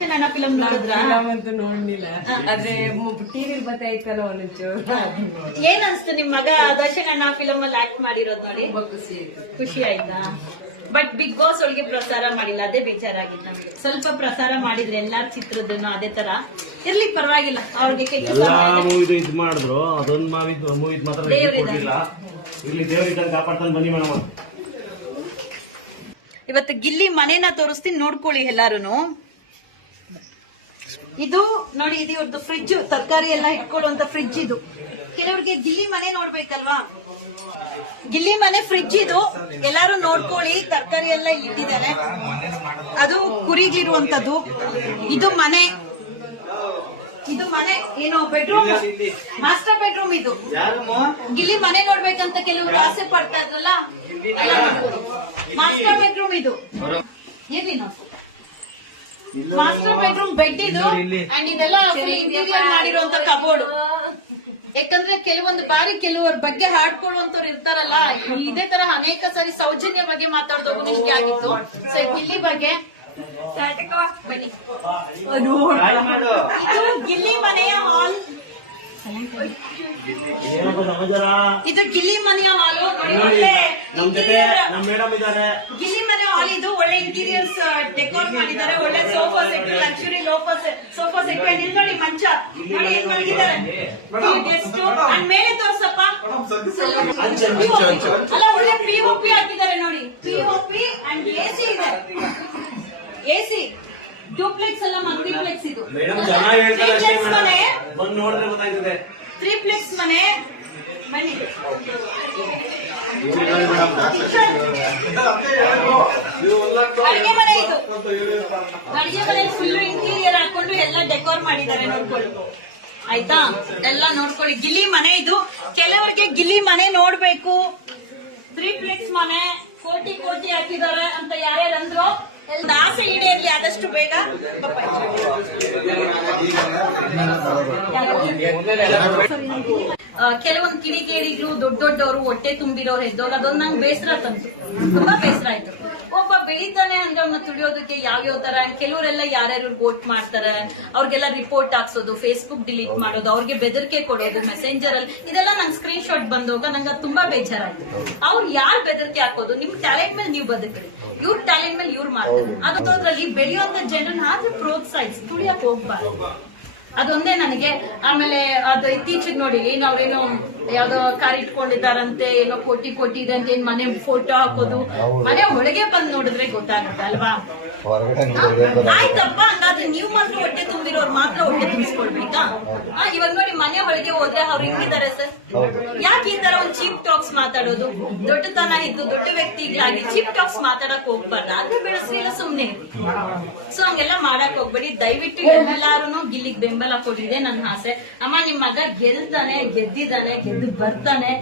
ನನ್ನ ಫಿಲಂ ನೋಡಿದ್ರ ಅಂತೂ ನೋಡ್ಲಿಲ್ಲ ಆದ್ರೆ ಟಿವಿ ಬತ್ತಾಯ್ತಲ್ಲ ಒಂಚೂರು ಏನ್ ಅನ್ಸ್ತು ನಿಮ್ ಮಗ ದರ್ಶನ್ ಅಣ್ಣ ಫಿಲಂ ಅಲ್ಲಿ ಆಕ್ಟ್ ಮಾಡಿರೋದ್ ನೋಡಿ ಖುಷಿ ಆಯ್ತಾ? ಬಟ್ ಬಿಗ್ ಬಾಸ್ ಒಳಗೆ ಪ್ರಸಾರ ಮಾಡಿಲ್ಲ, ಅದೇ ಬೇಜಾರಾಗಿತ್ತು ನಮಗೆ. ಸ್ವಲ್ಪ ಪ್ರಸಾರ ಮಾಡಿದ್ರೆ ಎಲ್ಲಾರ ಚಿತ್ರದನ್ನು ಅದೇ ತರ ಇರ್ಲಿ, ಪರವಾಗಿಲ್ಲ. ಅವ್ರಿಗೆ ಇದು ಮಾಡಿದ್ರು ಅದೊಂದು ಮೂವಿ ಮಾತ್ರ ಇಲ್ಲಿ ದೇವರಿದ್ದ ಕಾಪಾಡ್ತಾನೆ ಬನ್ನಿ ಮೇಡಮ್. ಇವತ್ತು ಗಿಲ್ಲಿ ಮನೇನ ತೋರಿಸ್ತೀನಿ, ನೋಡ್ಕೊಳ್ಳಿ ಎಲ್ಲಾರುನು. ಇದು ನೋಡಿ, ಇದು ಇವ್ರದ್ದು ಫ್ರಿಡ್ಜ್, ತರಕಾರಿ ಎಲ್ಲ ಇಟ್ಕೊಳ್ಳುವಂತ ಫ್ರಿಡ್ಜ್ ಇದು. ಕೆಲವ್ರಿಗೆ ಗಿಲ್ಲಿ ಮನೆ ನೋಡ್ಬೇಕಲ್ವಾ, ಗಿಲ್ಲಿ ಮನೆ ಫ್ರಿಡ್ಜ್ ಇದು. ಎಲ್ಲಾರು ನೋಡ್ಕೊಳ್ಳಿ, ತರಕಾರಿ ಎಲ್ಲ ಇಟ್ಟಿದ್ದಾರೆ. ಅದು ಕುರಿಗಿರುವಂತದ್ದು. ಇದು ಮನೆ, ಇದು ಮನೆ ಏನು ಬೆಡ್ರೂಮ್, ಮಾಸ್ಟರ್ ಬೆಡ್ರೂಮ್ ಇದು. ಗಿಲ್ಲಿ ಮನೆ ನೋಡ್ಬೇಕಂತ ಕೆಲವರು ಆಸೆ ಪಡ್ತಾ ಇದ್ರಲ್ಲ, ಮಾಸ್ಟರ್ ಬೆಡ್ರೂಮ್ ಇದು. ಇರ್ಲಿ ನಾವು ಮಾಸ್ಟರ್ ಬೆಡ್ರೂಮ್ ಬೆಡ್ ಇದು. ಅಂಡ್ ಇದೆಲ್ಲ ಇಂಟೀರಿಯರ್ ಮಾಡಿರುವಂತ ಕಬೋರ್ಡ್. ಯಾಕಂದ್ರೆ ಕೆಲವೊಂದು ಬಾರಿ ಕೆಲವರ ಬಗ್ಗೆ ಹಾಡ್ಕೊಳ್ಳುವಂತವ್ರು ಇರ್ತಾರಲ್ಲ, ಇದೇ ತರ ಅನೇಕ ಸಾರಿ ಸೌಜನ್ಯ ಬಗ್ಗೆ ಮಾತಾಡೋದು ನಿಮ್ಗೆ ಆಗಿತ್ತು. ಸೊ ಗಿಲ್ಲಿ ಬಗ್ಗೆ ಬನ್ನಿ, ಇದು ಗಿಲ್ಲಿ ಮನೆಯ ಹಾಲ್. ಇದು ಗಿಲ್ಲಿ ಮನೆಯ ಹಾಲು. ಗಿಲ್ಲಿ ಮನೆ ಹಾಲ್ ಇದು. ಒಳ್ಳೆ ಇಂಟೀರಿಯರ್ಸ್ ಡೆಕೋರ್ ಮಾಡಿದ್ದಾರೆ. ಒಳ್ಳೆ sofa set, luxury sofa set. ಇಲ್ಲಿ ನೋಡಿ ಮಂಚ ನೋಡಿ ಏನ್ ಮಲಗಿದ್ದಾರೆ. ಅಂಡ್ ಮೇಲೆ ತೋರ್ಸಪ್ಪ, ಅಲ್ಲ ಒಳ್ಳೆ ಪಿಒಪಿ ಹಾಕಿದ್ದಾರೆ ನೋಡಿ. ಪಿಒಪಿ ಅಂಡ್ ಎಸಿ ಇದೆ. ಎಸಿ ಡೂಪ್ಲೆಕ್ಸ್ ಅಲ್ಲ, ಮಲ್ಟಿಪ್ಲೆಕ್ಸ್ ಇದು. ತ್ರೀಪ್ಲೆಕ್ಸ್ ಮನೆ. ಬನ್ನಿ, ಅಡಿಗೆ ಮನೆ ಇದು. ಅಡಿಗೆ ಮನೆ ಫುಲ್ ಇಂಟೀರಿಯರ್ ಹಾಕೊಂಡು ಎಲ್ಲ ಡೆಕೋರ್ ಮಾಡಿದ್ದಾರೆ, ನೋಡ್ಕೊಳ್ಳಿ ಆಯ್ತಾ. ಎಲ್ಲ ನೋಡ್ಕೊಳ್ಳಿ. ಗಿಲ್ಲಿ ಮನೆ ಇದು. ಕೆಲವರಿಗೆ ಗಿಲ್ಲಿ ಮನೆ ನೋಡ್ಬೇಕು, ತ್ರೀಪ್ಲೆಕ್ಸ್ ಮನೆ ಕೋಟಿ ಕೋಟಿ ಹಾಕಿದ್ದಾರೆ ಅಂತ ಯಾರ್ಯಾರು ಅಂದ್ರು, ಎಲ್ಲ ಆಸೆ ಈಡೇರ್ಲಿ ಆದಷ್ಟು ಬೇಗ. ಕೆಲವೊಂದು ಕಿಡಿಗೇಡಿಗಳು ದೊಡ್ಡವರು ಹೊಟ್ಟೆ ತುಂಬಿರೋರು ಎದ್ದೋರು, ಅದೊಂದು ನಂಗೆ ಬೇಸರ ತಂತು, ತುಂಬಾ ಬೇಸರ ಆಯ್ತು. ಒಬ್ಬ ಬೆಳಿತಾನೆ ಅಂದ್ರೆ ಅವ್ನ ತುಳಿಯೋದಕ್ಕೆ ಯಾವ್ಯಾವ ತರ. ಕೆಲವರೆಲ್ಲ ಯಾರ್ಯಾರು ವೋಟ್ ಮಾಡ್ತಾರೆ, ಅವ್ರಿಗೆಲ್ಲ ರಿಪೋರ್ಟ್ ಹಾಕ್ಸೋದು, ಫೇಸ್ಬುಕ್ ಡಿಲೀಟ್ ಮಾಡೋದು, ಅವ್ರಿಗೆ ಬೆದರಿಕೆ ಕೊಡೋದು ಮೆಸೆಂಜರ್ ಅಲ್ಲಿ, ಇದೆಲ್ಲ ನಂಗೆ ಸ್ಕ್ರೀನ್ ಶಾಟ್ ಬಂದೋಗ ನಂಗೆ ತುಂಬಾ ಬೇಜಾರಾಯ್ತು. ಅವ್ರು ಯಾರು ಬೆದರಿಕೆ ಹಾಕೋದು? ನಿಮ್ ಟ್ಯಾಲೆಂಟ್ ಮೇಲೆ ನೀವು ಬದುಕ್ರಿ, ಇವ್ರ ಟ್ಯಾಲೆಂಟ್ ಮೇಲೆ ಇವ್ರು ಮಾಡ್ತಾರೆ. ಅದ್ರಲ್ಲಿ ಬೆಳೆಯುವಂತ ಜನರನ್ನ ಆದ್ರೂ ಪ್ರೋತ್ಸಾಹಿಸಿ, ತುಳಿಯಕ್ ಹೋಗ್ಬಾರ್ದು. ಅದೊಂದೇ ನನಗೆ. ಆಮೇಲೆ ಅದು ಇತ್ತೀಚೆಗೆ ನೋಡಿ, ಏನು ಅವ್ರೇನೋ ಯಾವ್ದೋ ಕಾರ್ ಇಟ್ಕೊಂಡಿದ್ದಾರಂತೆ, ಏನೋ ಕೋಟಿ ಕೋಟಿ ಇದೆ ಅಂತ ಏನ್ ಮನೆ ಫೋಟೋ ಹಾಕೋದು. ಮನೆ ಒಳಗೆ ಬಂದ್ ನೋಡಿದ್ರೆ ಗೊತ್ತಾಗುತ್ತೆ ಅಲ್ವಾ. ಆಯ್ತಪ್ಪ, ಹಂಗಾದ್ರೆ ನೀವು ಮಾತ್ರ ಹೊಟ್ಟೆ ತುಂಬಿರೋರು ಮಾತ್ರ ಹೊಟ್ಟೆ ತುಂಬಿಸ್ಕೊಳ್ಬೇಕಾ? ಇವಾಗ ನೋಡಿ, ಮನೆ ಒಳಗೆ ಹೋದ್ರೆ ಅವ್ರು ಹಿಂಗಿದ್ದಾರೆ ಸರ್. ಯಾಕೆ ಈ ತರ ಒಂದ್ ಚೀಪ್ ಟಾಕ್ಸ್ ಮಾತಾಡೋದು? ದೊಡ್ಡತನ ಇದ್ದು ದೊಡ್ಡ ವ್ಯಕ್ತಿಗಳಾಗಿ ಚೀಪ್ ಟಾಕ್ಸ್ ಮಾತಾಡಕ್ ಹೋಗ್ಬಾರ್ದು. ಆದ್ರೆ ಬೆಳೆಸ್ಲಿಲ್ಲ ಸುಮ್ನೆ. ಸೊ ಹಂಗೆಲ್ಲ ಮಾಡಕ್ ಹೋಗ್ಬೇಡಿ ದಯವಿಟ್ಟು. ಎಲ್ಲಾರು ಗಿಲ್ಲಿಗ್ ಬೆಂಬಲ ಕೊಟ್ಟಿದೆ ನನ್ನ ಆಸೆ. ಅಮ್ಮ, ನಿಮ್ ಮಗ ಗೆದ್ದಿದ್ದಾನೆ, ಗೆದ್ದು ಬರ್ತಾನೆ.